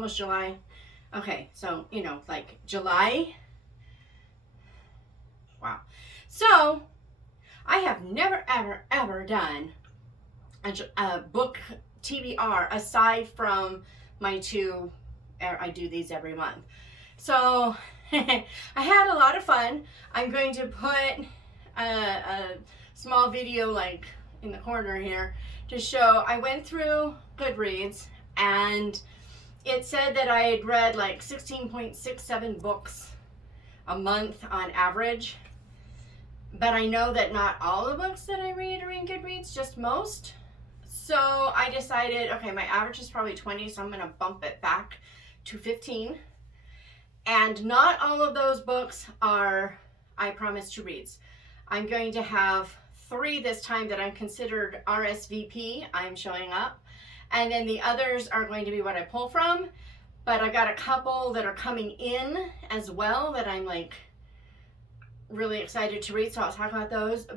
almost July. Okay, so, you know, like July. Wow. So, I have never, ever, ever done a book TBR aside from my two, I do these every month. So, I had a lot of fun. I'm going to put a small video like in the corner here to show. I went through Goodreads and it said that I had read like 16.67 books a month on average. But I know that not all the books that I read are in Goodreads, just most. So I decided, okay, my average is probably 20, so I'm going to bump it back to 15. And not all of those books are I Promise to Reads. I'm going to have 3 this time that I'm considered RSVP. I'm showing up. And then the others are going to be what I pull from. But I got a couple that are coming in as well that I'm like really excited to read, so I'll talk about those.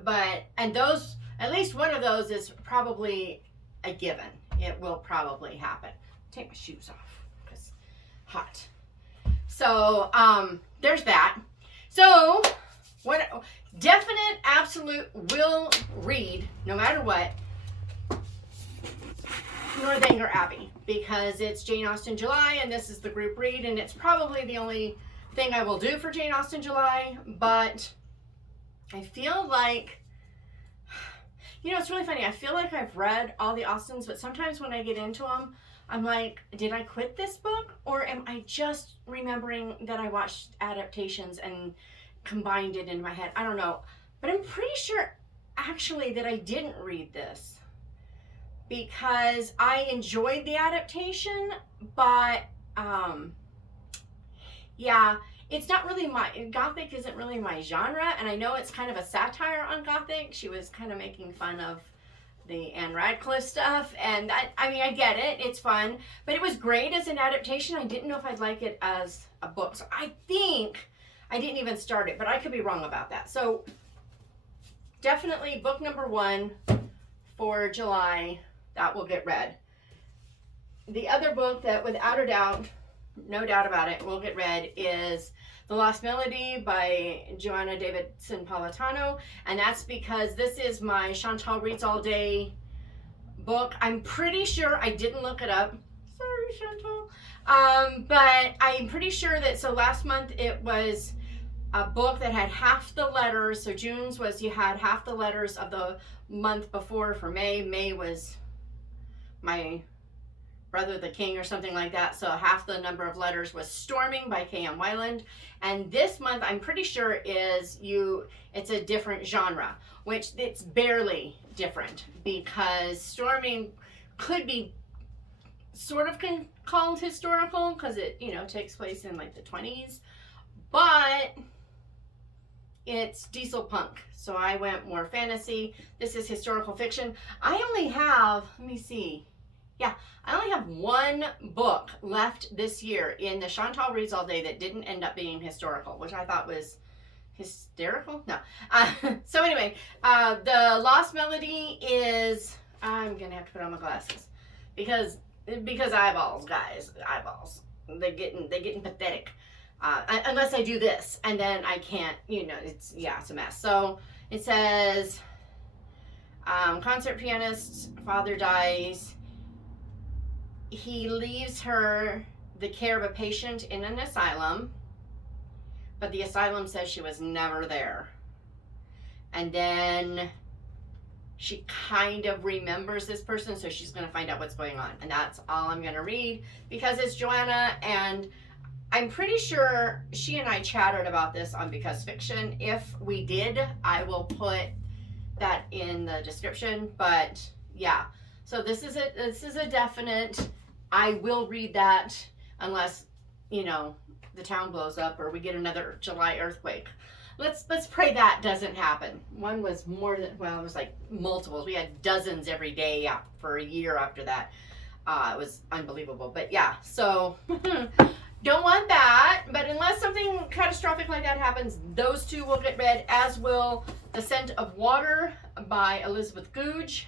And those, at least one of those is probably a given. It will probably happen. Take my shoes off because hot. So there's that. So what definite absolute will read no matter what, Northanger Abbey, because it's Jane Austen July and this is the group read, and it's probably the only thing I will do for Jane Austen July. But I feel like, you know, it's really funny. I feel like I've read all the Austens, but sometimes when I get into them, I'm like, did I quit this book? Or am I just remembering that I watched adaptations and combined it in my head? I don't know. But I'm pretty sure, actually, that I didn't read this because I enjoyed the adaptation, but yeah, it's not really Gothic isn't really my genre, and I know it's kind of a satire on Gothic. She was kind of making fun of the Anne Radcliffe stuff, and I mean, I get it, it's fun, but it was great as an adaptation. I didn't know if I'd like it as a book, so I think I didn't even start it, but I could be wrong about that. So definitely book number 1 for July, that will get read. The other book that without a doubt, no doubt about it, will get read is The Lost Melody by Joanna Davidson Politano, and that's because this is my Chantal Reads All Day book. I'm pretty sure, I didn't look it up, sorry Chantal, but I'm pretty sure that, so last month it was a book that had half the letters, so June's was, you had half the letters of the month before for May. May was my Brother the King or something like that, so half the number of letters was Storming by K.M. Weiland. And this month I'm pretty sure it's a different genre, which it's barely different, because Storming could be sort of called historical because it, you know, takes place in like the 20s, but it's diesel punk, so I went more fantasy. This is historical fiction. I only have, let me see, yeah, I only have 1 book left this year in the Chantal Reads All Day that didn't end up being historical, which I thought was hysterical. No. So anyway, The Lost Melody is, I'm gonna have to put on my glasses because eyeballs, guys, eyeballs. They're getting pathetic. Unless I do this, and then I can't, you know, it's a mess. So it says, concert pianist, father dies. He leaves her the care of a patient in an asylum, but the asylum says she was never there. And then she kind of remembers this person, so she's going to find out what's going on. And that's all I'm going to read because it's Joanna, and I'm pretty sure she and I chatted about this on Because Fiction. If we did, I will put that in the description. But yeah, so this is a definite. I will read that unless, you know, the town blows up or we get another July earthquake. Let's pray that doesn't happen. One was more than, well, it was like multiples. We had dozens every day for a year after that. It was unbelievable. But yeah, so don't want that. But unless something catastrophic like that happens, those 2 will get read, as will The Scent of Water by Elizabeth Goudge.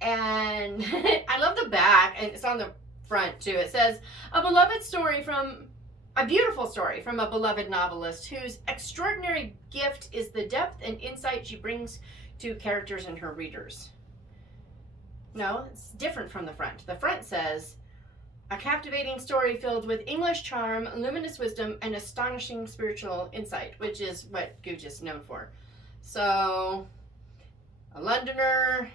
And I love the back, and it's on the front too. It says, a beautiful story from a beloved novelist whose extraordinary gift is the depth and insight she brings to characters and her readers. No, it's different from the front. The front says, a captivating story filled with English charm, luminous wisdom, and astonishing spiritual insight, which is what Goudge is known for. So, a Londoner.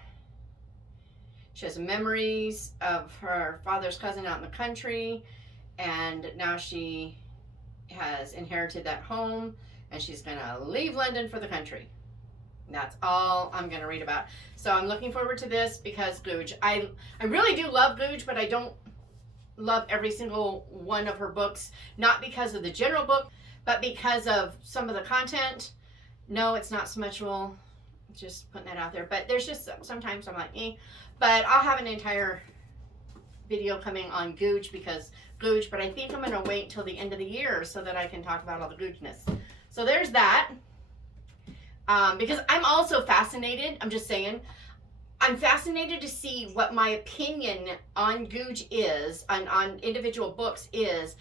She has memories of her father's cousin out in the country, and now she has inherited that home, and she's going to leave London for the country. And that's all I'm going to read about. So I'm looking forward to this because Goudge. I really do love Goudge, but I don't love every single one of her books, not because of the general book, but because of some of the content. No, it's not so much, well, just putting that out there, but there's just sometimes I'm like, but I'll have an entire video coming on Goudge but I think I'm going to wait till the end of the year so that I can talk about all the Goudgeness. So there's that, because I'm also fascinated, I'm just saying, I'm fascinated to see what my opinion on Goudge is, on individual books is,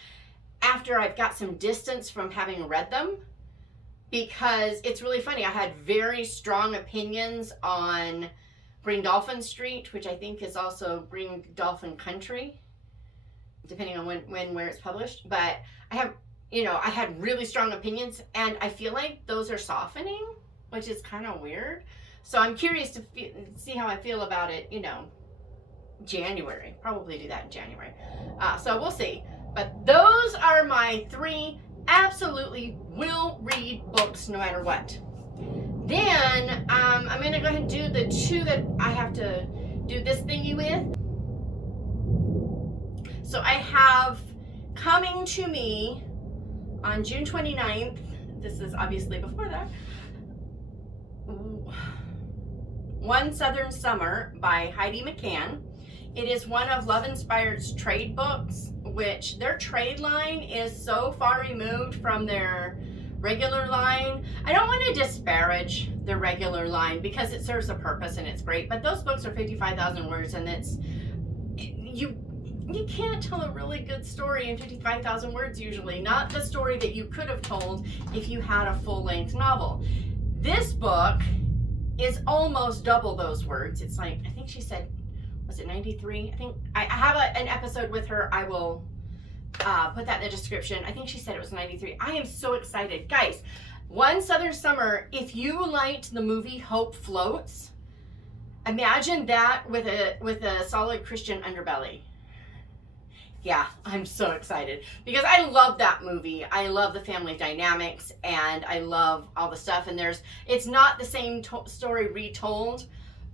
after I've got some distance from having read them. Because it's really funny, I had very strong opinions on Green Dolphin Street, which I think is also Green Dolphin Country, depending on where it's published. But I had really strong opinions, and I feel like those are softening, which is kind of weird. So I'm curious to see how I feel about it, January. Probably do that in January. So we'll see. But those are my 3 absolutely will read books no matter what. Then I'm going to go ahead and do the 2 that I have to do this thingy with. So I have coming to me on June 29th. This is obviously before that. One Southern Summer by Heidi McCann. It is one of Love Inspired's trade books, which their trade line is so far removed from their regular line. I don't want to disparage the regular line because it serves a purpose and it's great, but those books are 55,000 words, and you can't tell a really good story in 55,000 words usually, not the story that you could have told if you had a full-length novel. This book is almost double those words. It's like, I think she said, was it 93? I think I have an episode with her. I will put that in the description. I think she said it was 93. I am so excited. Guys, One Southern Summer, if you liked the movie Hope Floats, imagine that with a solid Christian underbelly. Yeah, I'm so excited because I love that movie. I love the family dynamics, and I love all the stuff. And it's not the same story retold,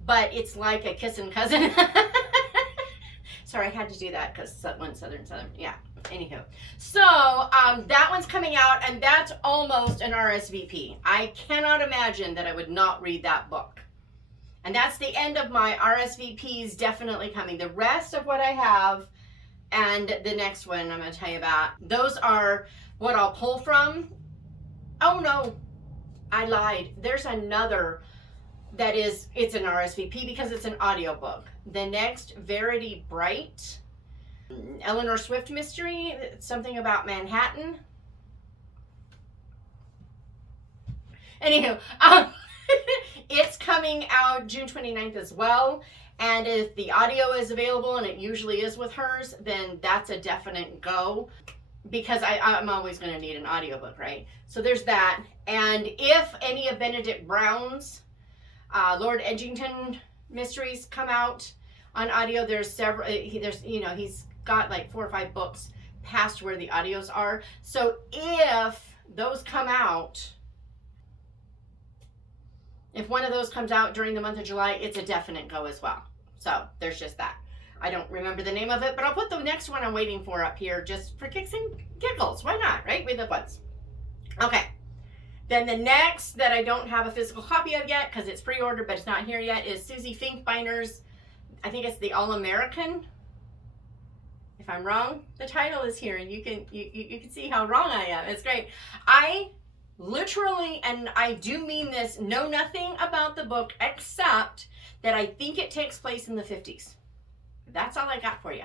but it's like a kissing cousin. Sorry, I had to do that because One Southern, yeah. Anywho, so that one's coming out, and that's almost an RSVP. I cannot imagine that I would not read that book. And that's the end of my RSVPs definitely coming. The rest of what I have and the next one I'm going to tell you about, those are what I'll pull from. Oh no, I lied. There's another that it's an RSVP because it's an audiobook. The next, Verity Bright, Eleanor Swift mystery, something about Manhattan. Anywho, it's coming out June 29th as well. And if the audio is available, and it usually is with hers, then that's a definite go, because I'm always going to need an audiobook, right? So there's that. And if any of Benedict Brown's Lord Edgington mysteries come out on audio, there's several, he's got like 4 or 5 books past where the audios are. So if those come out, if one of those comes out during the month of July, it's a definite go as well. So there's just that. I don't remember the name of it, but I'll put the next one I'm waiting for up here just for kicks and giggles. Why not, right? Read the once. Okay. Then the next that I don't have a physical copy of yet because it's pre-ordered but it's not here yet is Susie Finkbeiner's, I think it's the All-American. If I'm wrong, the title is here, and you can see how wrong I am. It's great. I literally, and I do mean this, know nothing about the book except that I think it takes place in the 50s. That's all I got for you.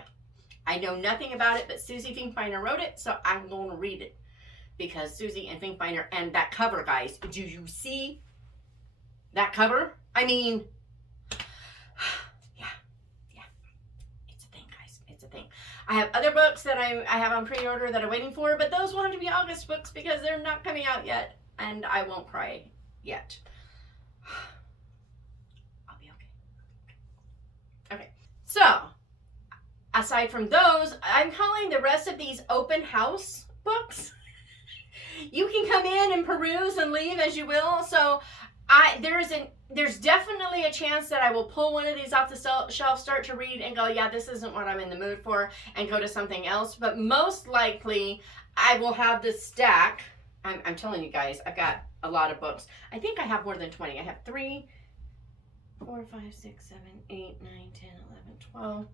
I know nothing about it, but Susie Finkbeiner wrote it, so I'm going to read it. Because Susie and Finkbeiner, and that cover, guys, do you see that cover? I mean, yeah, it's a thing, guys, it's a thing. I have other books that I have on pre-order that I'm waiting for, but those will have to be August books because they're not coming out yet, and I won't cry yet. I'll be okay. Okay, so, aside from those, I'm calling the rest of these open house books. You can come in and peruse and leave as you will. So there's definitely a chance that I will pull one of these off the shelf, start to read and go, yeah, this isn't what I'm in the mood for, and go to something else. But most likely I will have this stack. I'm telling you guys, I've got a lot of books. I think I have more than 20. I have 3, 4, 5, 6, 7, 8, 9, 10, 11, 12.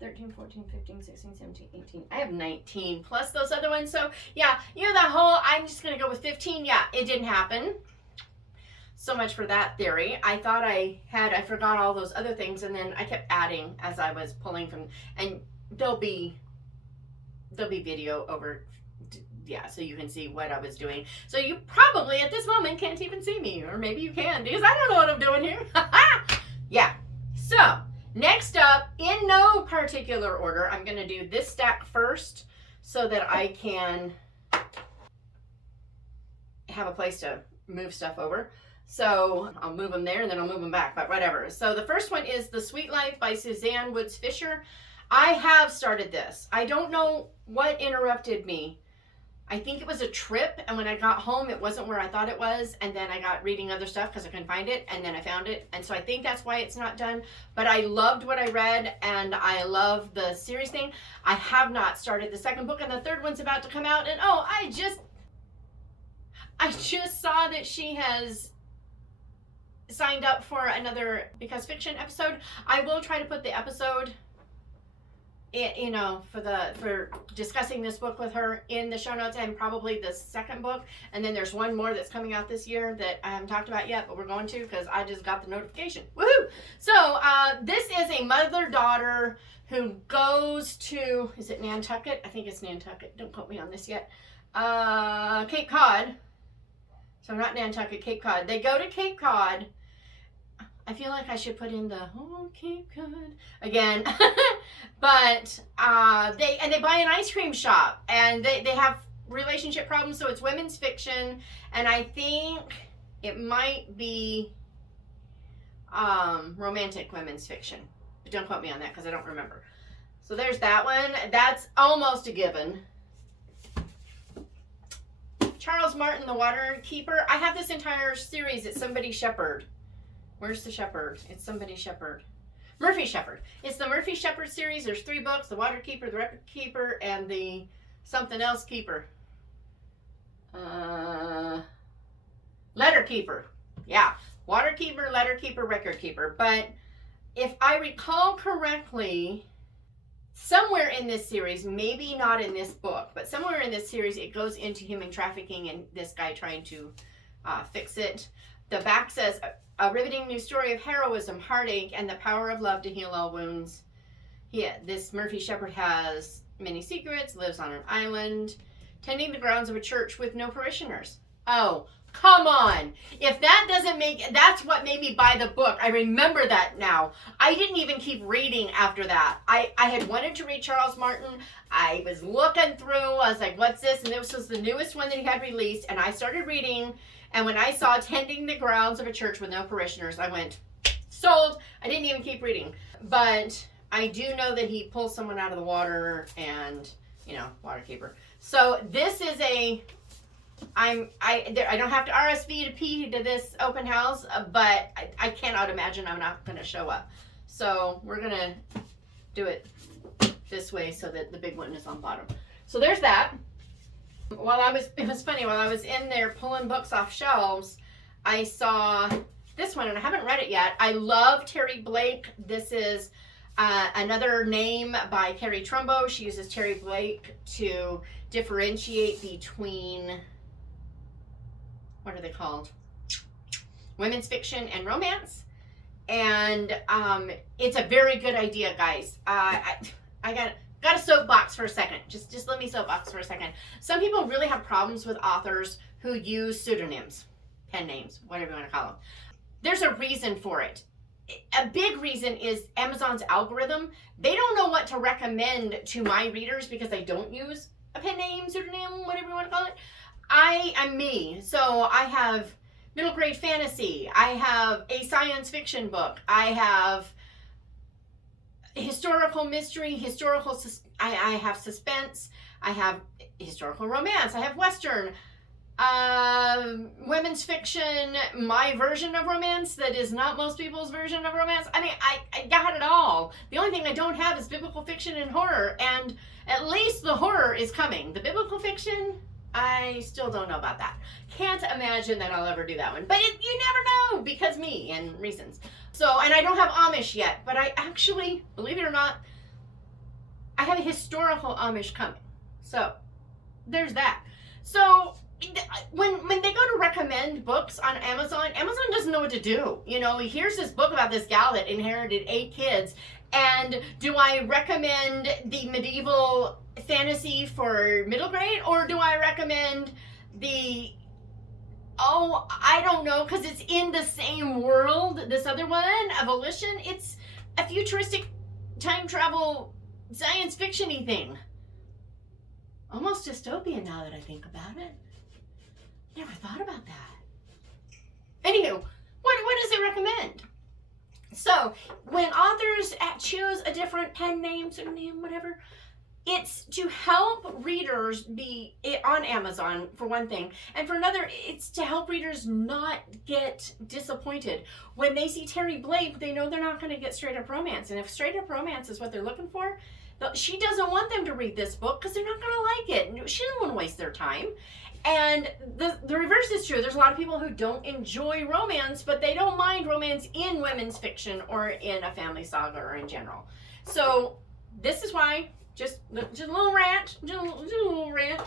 13, 14, 15, 16, 17, 18. I have 19 plus those other ones. So yeah, you know, that whole, I'm just going to go with 15. Yeah, it didn't happen. So much for that theory. I thought I forgot all those other things, and then I kept adding as I was pulling from, and there'll be video over, yeah, so you can see what I was doing. So you probably at this moment can't even see me, or maybe you can, because I don't know what I'm doing here. Yeah, so next up, in no particular order, I'm going to do this stack first so that I can have a place to move stuff over. So I'll move them there and then I'll move them back, but whatever. So the first one is The Sweet Life by Suzanne Woods Fisher. I have started this. I don't know what interrupted me. I think it was a trip, and when I got home, it wasn't where I thought it was, and then I got reading other stuff because I couldn't find it, and then I found it, and so I think that's why it's not done. But I loved what I read, and I love the series thing. I have not started the second book, and the third one's about to come out, and oh, I just saw that she has signed up for another Because Fiction episode. I will try to put the episode, you know, for discussing this book with her in the show notes, and probably the second book. And then there's one more that's coming out this year that I haven't talked about yet, but we're going to because I just got the notification. Woohoo! So this is a mother-daughter who goes to, is it Nantucket? I think it's Nantucket. Don't quote me on this yet. Cape Cod. So not Nantucket, Cape Cod. They go to Cape Cod. I feel like I should put in the Cape Cod again. But they buy an ice cream shop, and they have relationship problems, so it's women's fiction, and I think it might be romantic women's fiction. But don't quote me on that because I don't remember. So there's that one. That's almost a given. Charles Martin, The Water Keeper. I have this entire series. It's Somebody Shepherd. Where's the shepherd? It's Somebody Shepherd. Murphy Shepherd. It's the Murphy Shepherd series. There's 3 books: The Water Keeper, The Record Keeper, and the something else keeper. Letter Keeper. Yeah. Water Keeper, Letter Keeper, Record Keeper. But if I recall correctly, somewhere in this series, maybe not in this book, but somewhere in this series, it goes into human trafficking and this guy trying to fix it. The back says, a riveting new story of heroism, heartache, and the power of love to heal all wounds. Yeah, this Murphy Shepherd has many secrets, lives on an island, tending the grounds of a church with no parishioners. Oh, come on. If that doesn't make, that's what made me buy the book. I remember that now. I didn't even keep reading after that. I had wanted to read Charles Martin. I was looking through. I was like, what's this? And this was the newest one that he had released. And I started reading. And when I saw tending the grounds of a church with no parishioners, I went, sold. I didn't even keep reading. But I do know that he pulls someone out of the water and, you know, water keeper. So this is a, I don't have to RSVP to this open house, but I cannot imagine I'm not going to show up. So we're going to do it this way so that the big one is on bottom. So there's that. It was funny, while I was in there pulling books off shelves, I saw this one, and I haven't read it yet. I love Terry Blake. This is another name by Carrie Trumbo. She uses Terry Blake to differentiate between, what are they called? Women's fiction and romance. And it's a very good idea, guys. I got got a soapbox for a second. Just let me soapbox for a second. Some people really have problems with authors who use pseudonyms, pen names, whatever you want to call them. There's a reason for it. A big reason is Amazon's algorithm. They don't know what to recommend to my readers because I don't use a pen name, pseudonym, whatever you want to call it. I'm me. So I have middle grade fantasy. I have a science fiction book. I have historical mystery, I have suspense. I have historical romance. I have Western. Women's fiction, my version of romance that is not most people's version of romance. I mean, I got it all. The only thing I don't have is biblical fiction and horror, and at least the horror is coming. The biblical fiction, I still don't know about that. Can't imagine that I'll ever do that one. But you never know, because me and reasons. So, and I don't have Amish yet, but I actually, believe it or not, I have a historical Amish coming. So, there's that. So, when they go to recommend books on Amazon doesn't know what to do. You know, here's this book about this gal that inherited 8 kids, and do I recommend the medieval fantasy for middle grade, or do I recommend the, oh, I don't know, because it's in the same world, this other one, Abolition, it's a futuristic time travel science fiction-y thing. Almost dystopian now that I think about it. Never thought about that. Anywho, what does it recommend? So, when authors choose a different pen name, pseudonym, whatever, it's to help readers be on Amazon, for one thing. And for another, it's to help readers not get disappointed. When they see Terry Blake, they know they're not going to get straight up romance. And if straight up romance is what they're looking for, she doesn't want them to read this book because they're not going to like it. She doesn't want to waste their time. And the reverse is true. There's a lot of people who don't enjoy romance, but they don't mind romance in women's fiction or in a family saga or in general. So this is why, just a little rant, just a little rant.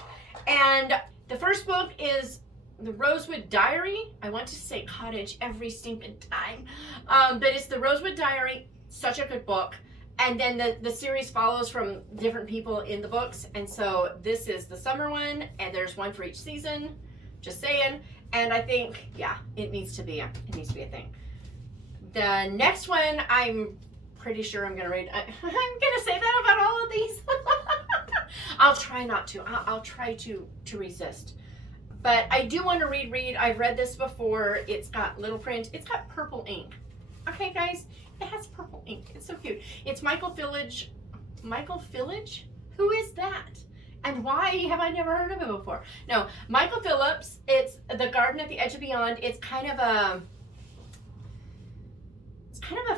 And the first book is The Rosewood Diary. I want to say cottage every stinking time. But it's The Rosewood Diary. Such a good book. And then the series follows from different people in the books. And so this is the summer one, and there's one for each season. Just saying. And I think, yeah, it needs to be a thing. The next one, I'm pretty sure I'm going to read. I'm going to say that about all of these. I'll try not to. I'll try to resist. But I do want to read. I've read this before. It's got little print. It's got purple ink. Okay, guys. It has purple ink. It's so cute. It's Michael Phillips. Michael Phillips? Who is that? And why have I never heard of him before? No, Michael Phillips. It's The Garden at the Edge of Beyond. It's kind of a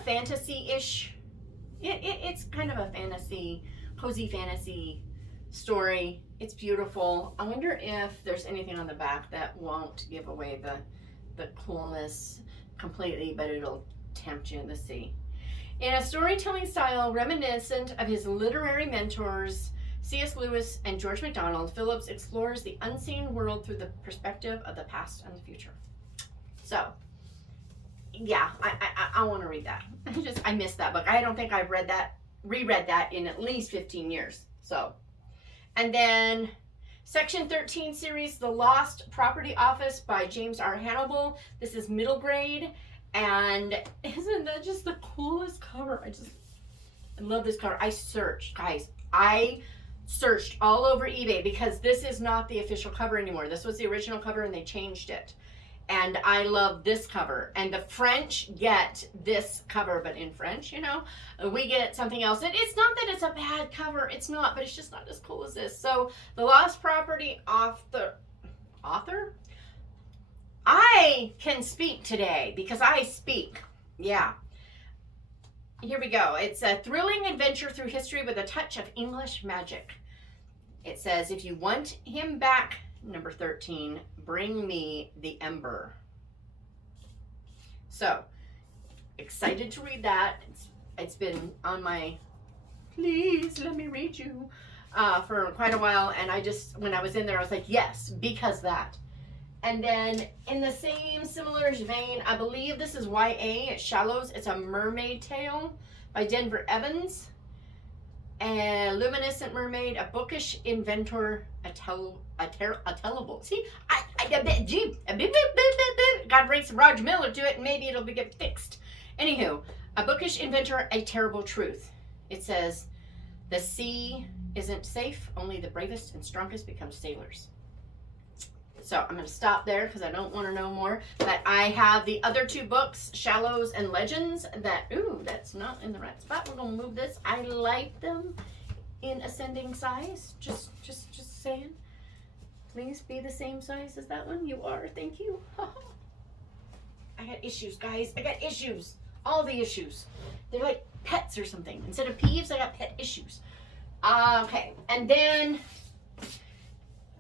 fantasy-ish. It's kind of a fantasy, cozy fantasy story. It's beautiful. I wonder if there's anything on the back that won't give away the coolness completely, but it'll tempt you to see. In a storytelling style reminiscent of his literary mentors C.S. Lewis and George MacDonald, Phillips explores the unseen world through the perspective of the past and the future. So, yeah, I want to read that. I missed that book. I don't think I've reread that in at least 15 years. So, and then Section 13 series, The Lost Property Office by James R. Hannibal. This is middle grade. And isn't that just the coolest cover? I love this cover. I searched all over eBay because this is not the official cover anymore. This was the original cover and they changed it. And I love this cover. And the French get this cover, but in French, you know, we get something else. And it's not that it's a bad cover. It's not, but it's just not as cool as this. So The Lost Property Author. I can speak today because I speak. Yeah. Here we go. It's a thrilling adventure through history with a touch of English magic. It says, if you want him back, number 13, bring me the ember. So, excited to read that. It's been on my, please let me read you, for quite a while. And when I was in there, I was like, yes, because that. And then in the same similar vein, I believe this is YA, it's Shallows. It's a mermaid tale by Denver Evans. A luminescent mermaid, a bookish inventor, a tellable. See, gotta bring some Roger Miller to it, and maybe it'll get fixed. Anywho, a bookish inventor, a terrible truth. It says, the sea isn't safe, only the bravest and strongest become sailors. So I'm going to stop there because I don't want to know more. But I have the other two books, Shallows and Legends, that, ooh, that's not in the right spot. We're going to move this. I like them in ascending size. Just saying. Please be the same size as that one. You are. Thank you. I got issues, guys. I got issues. All the issues. They're like pets or something. Instead of peeves, I got pet issues. Okay. And then...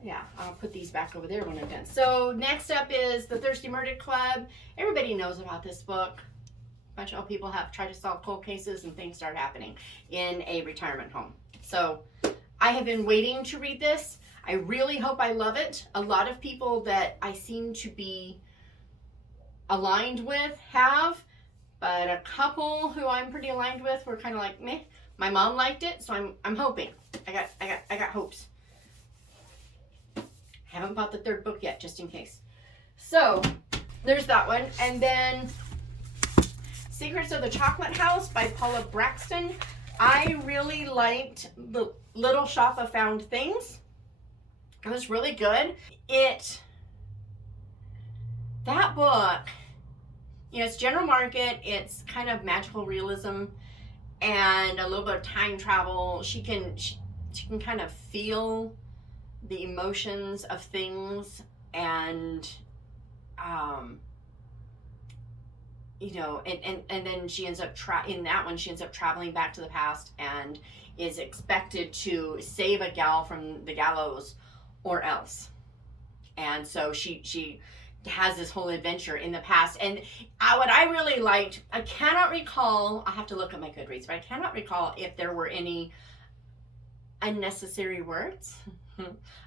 yeah, I'll put these back over there when I'm done. So next up is The Thirsty Murder Club. Everybody knows about this book. A bunch of old people have tried to solve cold cases and things start happening in a retirement home. So I have been waiting to read this. I really hope I love it. A lot of people that I seem to be aligned with have, but a couple who I'm pretty aligned with were kind of like meh. My mom liked it, so I'm hoping. I got hopes. Haven't bought the third book yet, just in case. So there's that one. And then Secrets of the Chocolate House by Paula Braxton. I really liked The Little Shop of Found Things. It was really good. That book, you know, it's general market, it's kind of magical realism and a little bit of time travel. She can kind of feel the emotions of things, and you know, and then she ends up in that one she ends up traveling back to the past and is expected to save a gal from the gallows or else. And so she has this whole adventure in the past. And what I really liked, I cannot recall, I have to look at my Goodreads, but I cannot recall if there were any unnecessary words.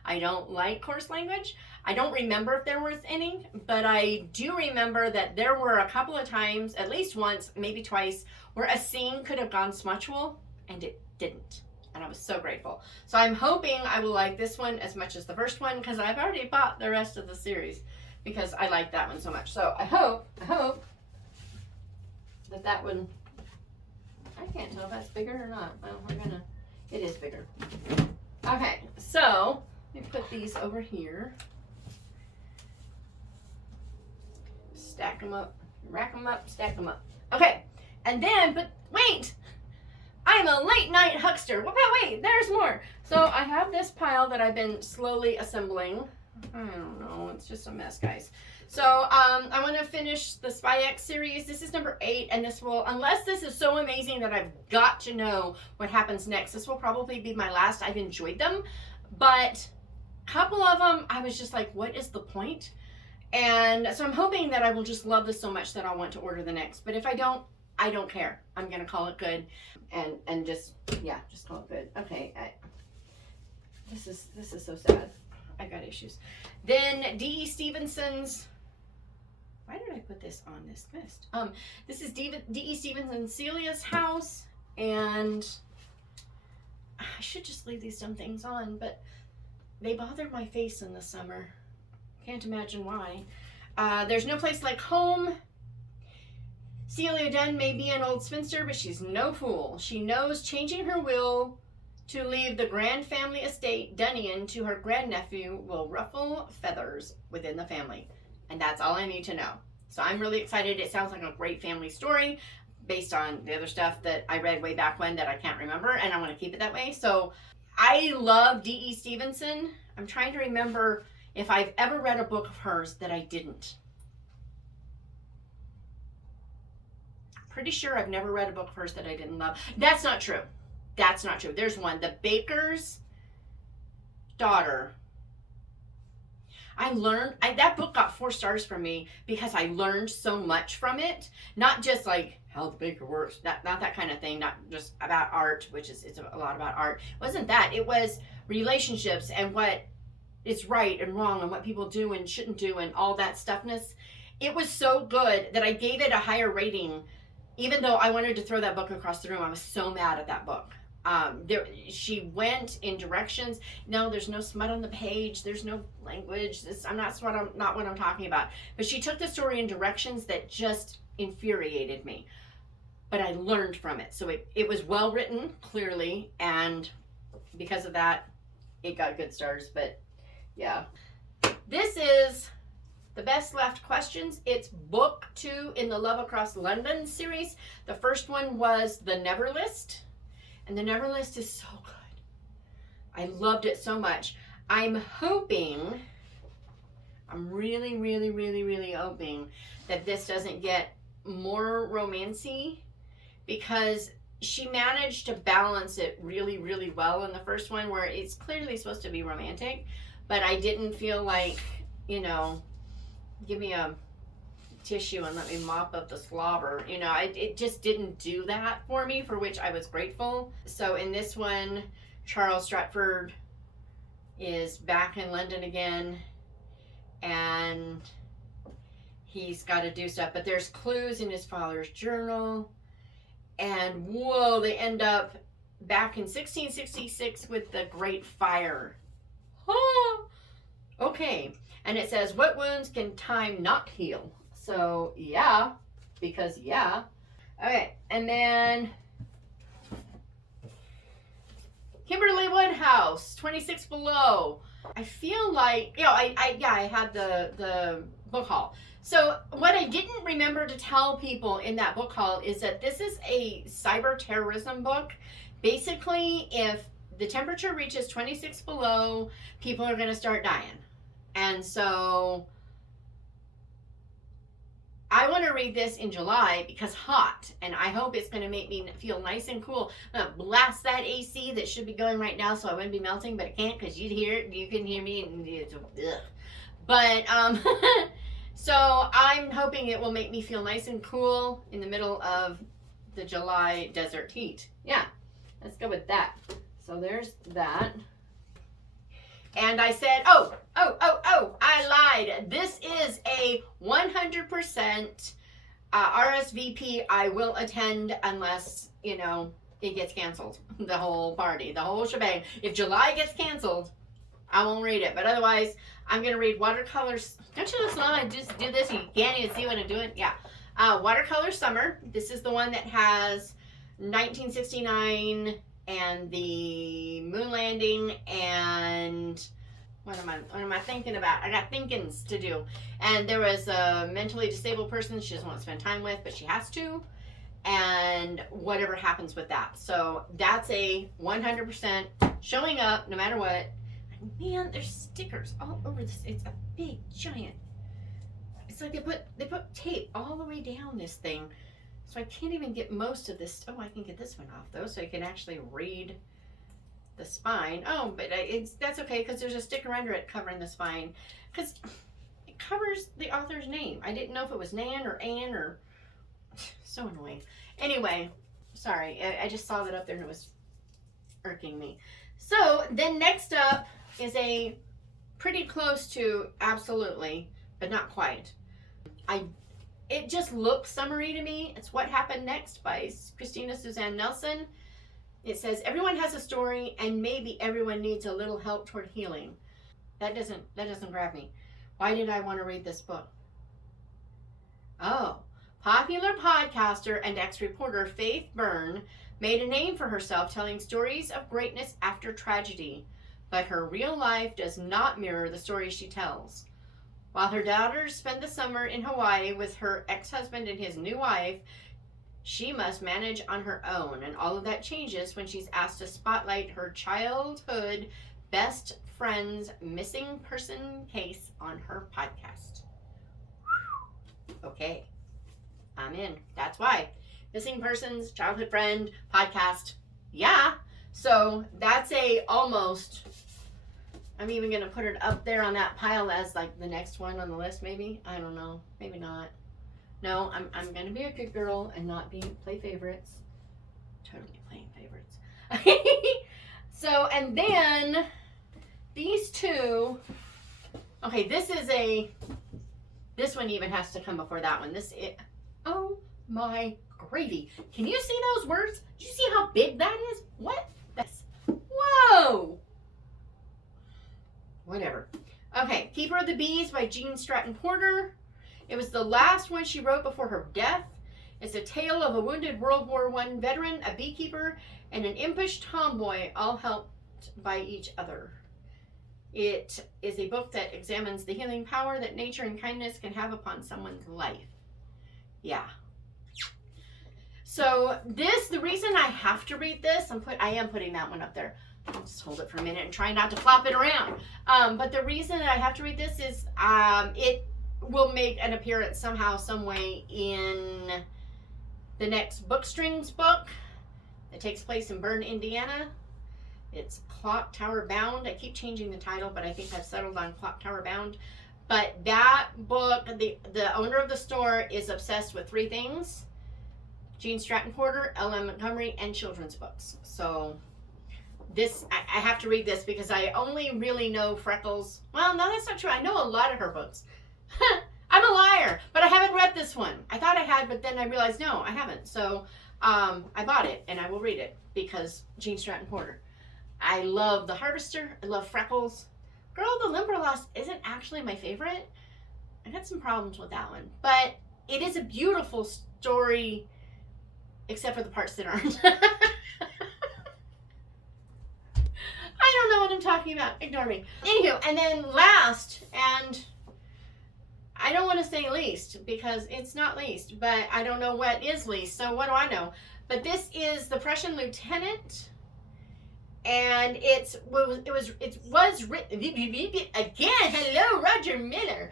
I don't like coarse language. I don't remember if there was any, but I do remember that there were a couple of times, at least once, maybe twice, where a scene could have gone smutchable and it didn't. And I was so grateful. So I'm hoping I will like this one as much as the first one, because I've already bought the rest of the series because I like that one so much. So I hope that one, I can't tell if that's bigger or not. Well, it is bigger. Okay, so let me put these over here. Stack them up, rack them up, stack them up. Okay, and then, but wait, I'm a late night huckster. Well, wait, there's more. So I have this pile that I've been slowly assembling. I don't know, it's just a mess, guys. So I want to finish the Spy X series. This is number 8, and this will, unless this is so amazing that I've got to know what happens next, this will probably be my last. I've enjoyed them, but a couple of them, I was just like, what is the point? And so I'm hoping that I will just love this so much that I'll want to order the next. But if I don't care. I'm going to call it good and just call it good. Okay. This is so sad. I got issues. Then D.E. Stevenson's, why did I put this on this list? This is D.E. Stevenson's Celia's House, and I should just leave these dumb things on, but they bothered my face in the summer. Can't imagine why. There's No Place Like Home. Celia Dunn may be an old spinster, but she's no fool. She knows changing her will to leave the grand family estate Dunnian to her grandnephew will ruffle feathers within the family. And that's all I need to know. So I'm really excited. It sounds like a great family story based on the other stuff that I read way back when that I can't remember, and I want to keep it that way. So I love D.E. Stevenson. I'm trying to remember if I've ever read a book of hers that I didn't. Pretty sure I've never read a book of hers that I didn't love. That's not true. That's not true. There's one, The Baker's Daughter. That book got 4 stars from me because I learned so much from it. Not just like how the baker works, not that kind of thing, not just about art, which it's a lot about art. It wasn't that. It was relationships and what is right and wrong and what people do and shouldn't do and all that stuffness. It was so good that I gave it a higher rating, even though I wanted to throw that book across the room. I was so mad at that book. She went in directions. No, there's no smut on the page. There's no language. I'm not what I'm talking about. But she took the story in directions that just infuriated me. But I learned from it. So it was well written, clearly, and because of that, it got good stars. But yeah, this is The Best Left Questions. It's book 2 in the Love Across London series. The first one was The Never List. And The Never List is so good. I loved it so much. I'm really, really, really, really hoping that this doesn't get more romancy, because she managed to balance it really, really well in the first one, where it's clearly supposed to be romantic, but I didn't feel like, give me a tissue and let me mop up the slobber. It just didn't do that for me, for which I was grateful. So in this one, Charles Stratford is back in London again, and he's got to do stuff, but there's clues in his father's journal, and whoa, they end up back in 1666 with the Great Fire. Okay, and it says, what wounds can time not heal? So yeah, because yeah. Okay, and then Kimberly Woodhouse, 26 Below. I feel like, I had the book haul. So what I didn't remember to tell people in that book haul is that this is a cyber terrorism book. Basically, if the temperature reaches 26 below, people are going to start dying. And so I want to read this in July because hot, and I hope it's going to make me feel nice and cool. I'm going to blast that AC that should be going right now so I wouldn't be melting, but I can't because you'd hear it. You can hear me. And it's, ugh. But, so I'm hoping it will make me feel nice and cool in the middle of the July desert heat. Yeah, let's go with that. So there's that. And I said, I lied. This is a 100% RSVP. I will attend unless, it gets canceled. The whole party, the whole shebang. If July gets canceled, I won't read it. But otherwise, I'm going to read Watercolors. Don't you just love I just do this? You can't even see what I'm doing. Yeah. Watercolor Summer. This is the one that has 1969 and the moon landing and what am I thinking about? I got thinkings to do. And there was a mentally disabled person she doesn't want to spend time with, but she has to. And whatever happens with that. So that's a 100% showing up no matter what. Man, there's stickers all over this. It's a big giant. It's like they put tape all the way down this thing. So I can't even get most of this. Oh, I can get this one off though, so I can actually read the spine. Oh, but that's okay because there's a sticker under it covering the spine because it covers the author's name. I didn't know if it was Nan or Ann or so annoying. Anyway, sorry, I just saw that up there and it was irking me. So then next up is a pretty close to absolutely, but not quite. It just looks summery to me. It's What Happened Next by Christina Suzanne Nelson. It says, everyone has a story and maybe everyone needs a little help toward healing. That doesn't grab me. Why did I want to read this book? Oh, popular podcaster and ex-reporter Faith Byrne made a name for herself telling stories of greatness after tragedy, but her real life does not mirror the stories she tells. While her daughters spend the summer in Hawaii with her ex-husband and his new wife, she must manage on her own, and all of that changes when she's asked to spotlight her childhood best friend's missing person case on her podcast. Okay, I'm in. That's why. Missing persons, childhood friend, podcast. Yeah. So that's a almost... I'm even going to put it up there on that pile as like the next one on the list, maybe. I don't know. Maybe not. No, I'm going to be a good girl and not play favorites. Totally playing favorites. So, and then these two. Okay, this one even has to come before that one. Oh my gravy. Can you see those words? Do you see how big that is? What? That's, whoa! Whatever. Okay, Keeper of the Bees by Jean Stratton Porter. It was the last one she wrote before her death. It's a tale of a wounded World War I veteran, a beekeeper, and an impish tomboy, all helped by each other. It is a book that examines the healing power that nature and kindness can have upon someone's life. Yeah. So the reason I have to read this, I am putting that one up there. I'll just hold it for a minute and try not to flop it around. But the reason that I have to read this is it will make an appearance somehow, some way in the next Bookstrings book. It takes place in Bern, Indiana. It's Clock Tower Bound. I keep changing the title, but I think I've settled on Clock Tower Bound. But that book, the owner of the store is obsessed with three things: Jean Stratton Porter, L.M. Montgomery, and children's books. So this, I have to read this because I only really know Freckles. Well, no, that's not true. I know a lot of her books. I'm a liar, but I haven't read this one. I thought I had, but then I realized, no, I haven't. So I bought it, and I will read it because Jean Stratton Porter. I love The Harvester. I love Freckles. Girl, the Limberlost isn't actually my favorite. I got some problems with that one, but it is a beautiful story, except for the parts that aren't. I don't know what I'm talking about. Ignore me. Anywho, and then last, and I don't want to say least because it's not least, but I don't know what is least, so what do I know? But this is The Prussian Lieutenant, and it was written again. Hello, Roger Miller.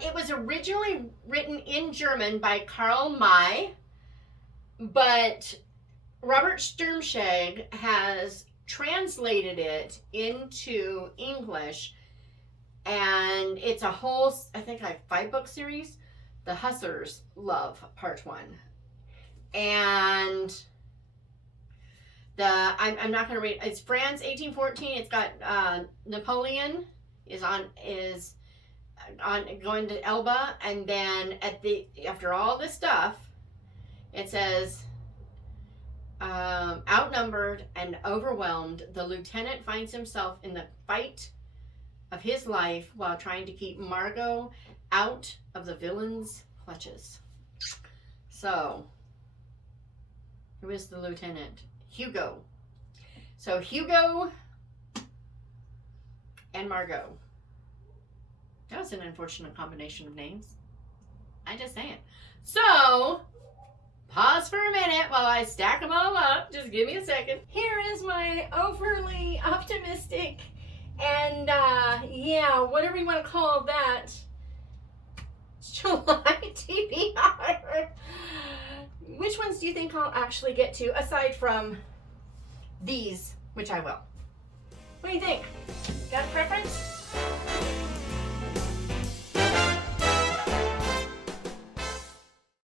It was originally written in German by Karl May, but Robert Sturmscheg has translated it into English. And it's a whole, I think, like 5-book series. The Hussars Love, Part 1. And I'm not going to read. It's France, 1814. It's got Napoleon is on going to Elba, and then after all this stuff, it says, outnumbered and overwhelmed, the lieutenant finds himself in the fight of his life while trying to keep Margot out of the villain's clutches. So, who is the lieutenant? Hugo. So Hugo and Margot. That was an unfortunate combination of names. I just saying. So, pause for a minute while I stack them all up. Just give me a second. Here is my overly optimistic and yeah, whatever you want to call that, July TBR. Which ones do you think I'll actually get to, aside from these, which I will? What do you think? Got a preference?